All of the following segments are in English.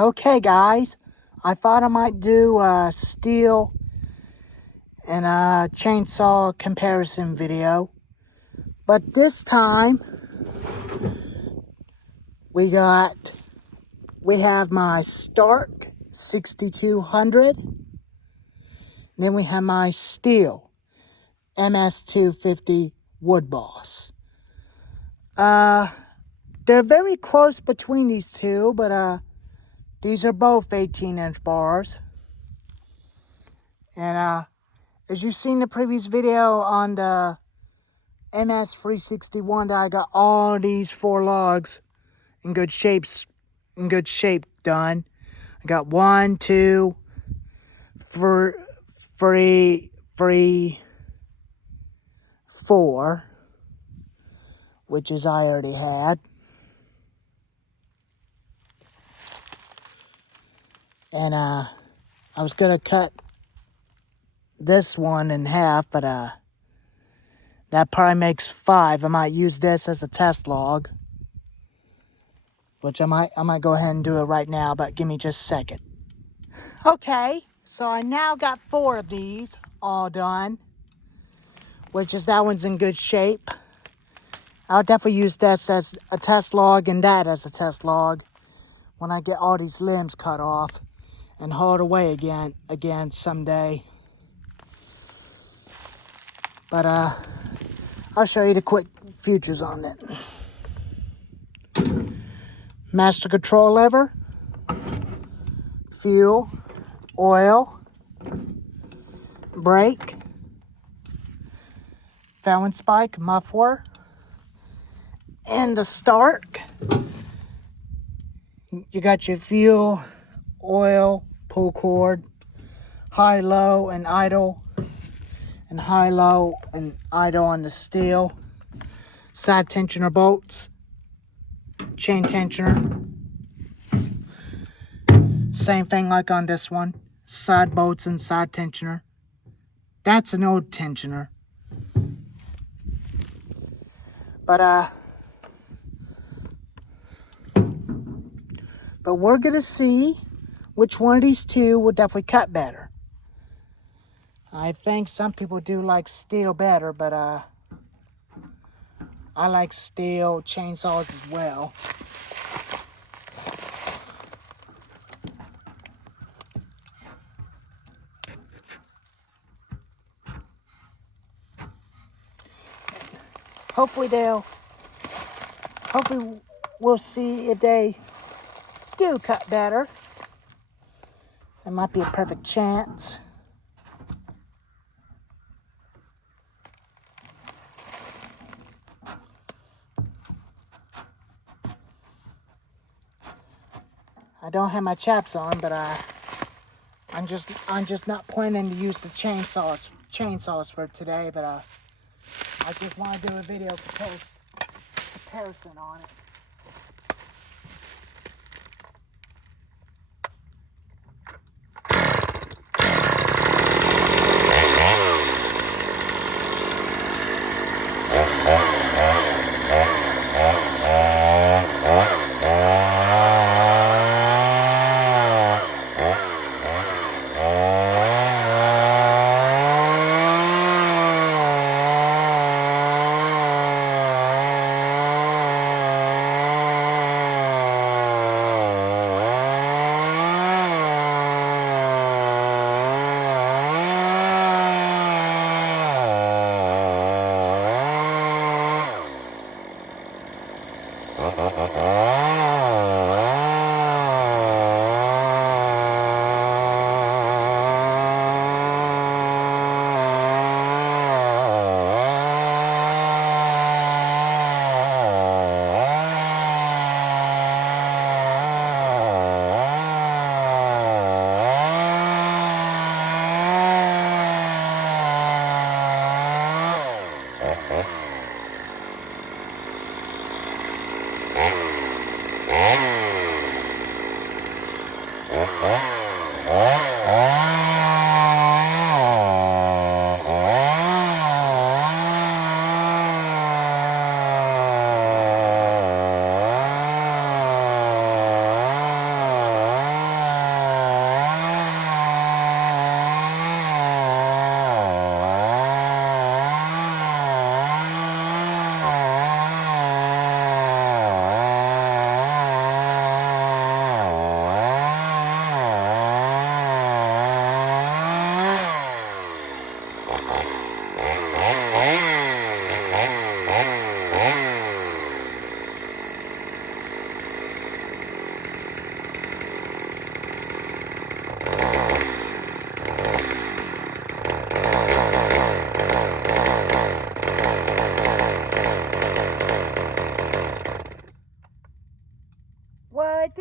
Okay, guys, I thought I might do a steel and a chainsaw comparison video, but this time we have my Stark 6200, then we have my stihl ms250 wood boss. They're very close between these two, but these are both 18-inch bars. And as you've seen the previous video on the ms361, that I got all these 4 logs in good shape done. I got 1, 2, 3, 4, which is I already had. And I was gonna cut this one in half, but that probably makes 5. I might use this as a test log, which I might go ahead and do it right now, but give me just a second. Okay, so I now got 4 of these all done, which is that one's in good shape. I'll definitely use this as a test log and that as a test log when I get all these limbs cut off and hauled away again someday. But I'll show you the quick features on it. Master control lever, fuel, oil, brake, Fallon spike, muffler, and the Stark. You got your fuel, oil, pull cord, high, low, and idle, and high, low, and idle on the stihl. Side tensioner bolts, chain tensioner. Same thing like on this one. Side bolts and side tensioner. That's an old tensioner. But we're gonna see which one of these two will definitely cut better. I think some people do like stihl better, but I like stihl chainsaws as well. Hopefully we'll see if they do cut better. There might be a perfect chance. I don't have my chaps on, but I'm just not planning to use the chainsaws for today, but I just want to do a video comparison on it.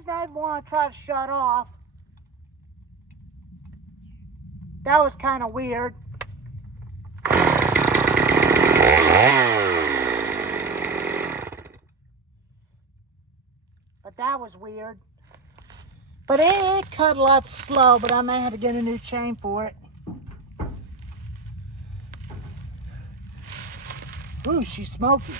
reason I'd want to try to shut off. That was kind of weird. But that was weird. But it cut a lot slow, but I may have to get a new chain for it. Ooh, she's smoky.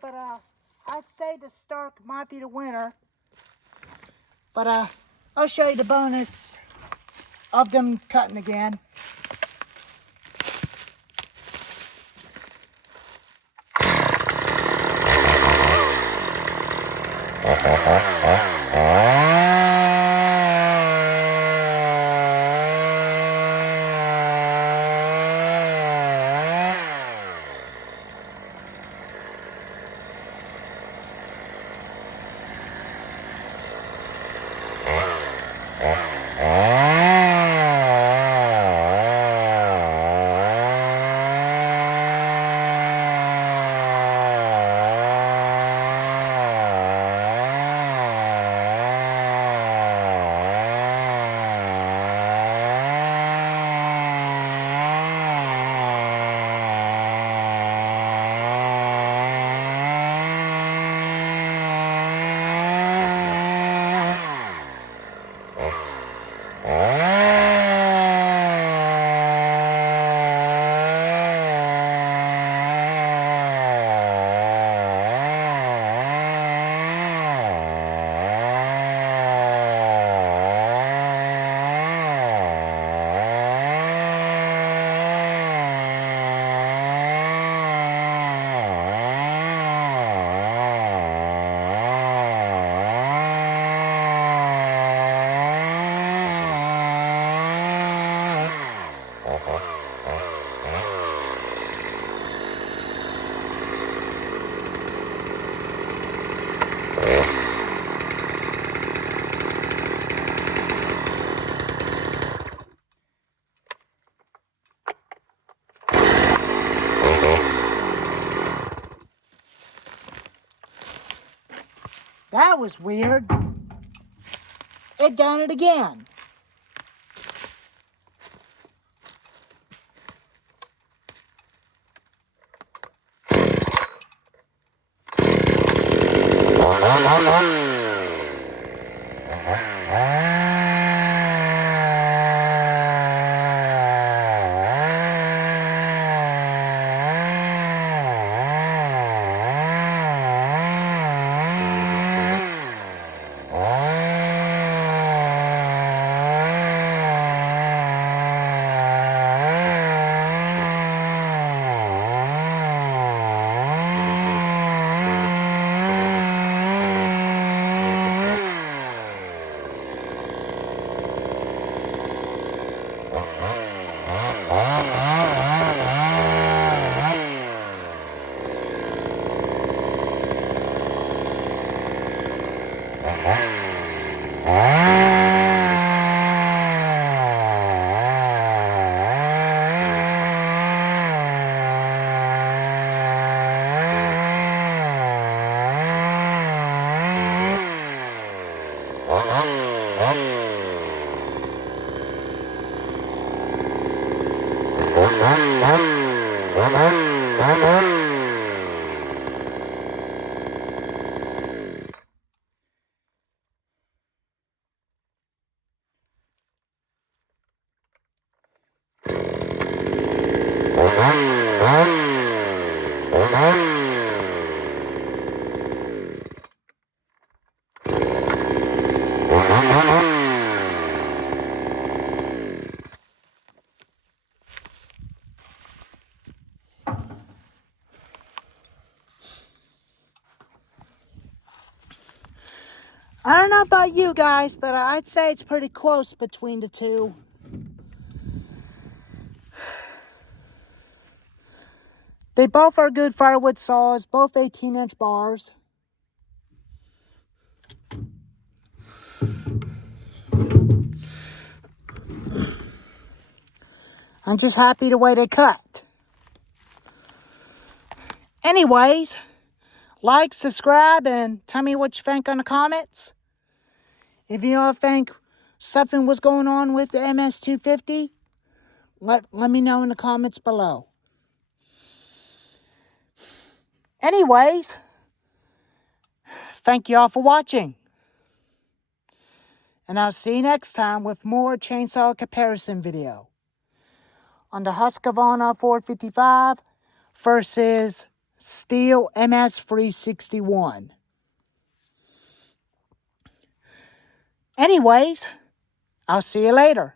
But I'd say the Stark might be the winner. But I'll show you the bonus of them cutting again. That was weird. It done it again. I don't know about you guys, but I'd say it's pretty close between the two. They both are good firewood saws, both 18-inch bars. I'm just happy the way they cut. Anyways, like, subscribe, and tell me what you think in the comments. If you all think something was going on with the ms250, let me know in the comments below. Anyways, thank you all for watching. And I'll see you next time with more chainsaw comparison video on the Husqvarna 455 versus Stihl ms361. Anyways, I'll see you later.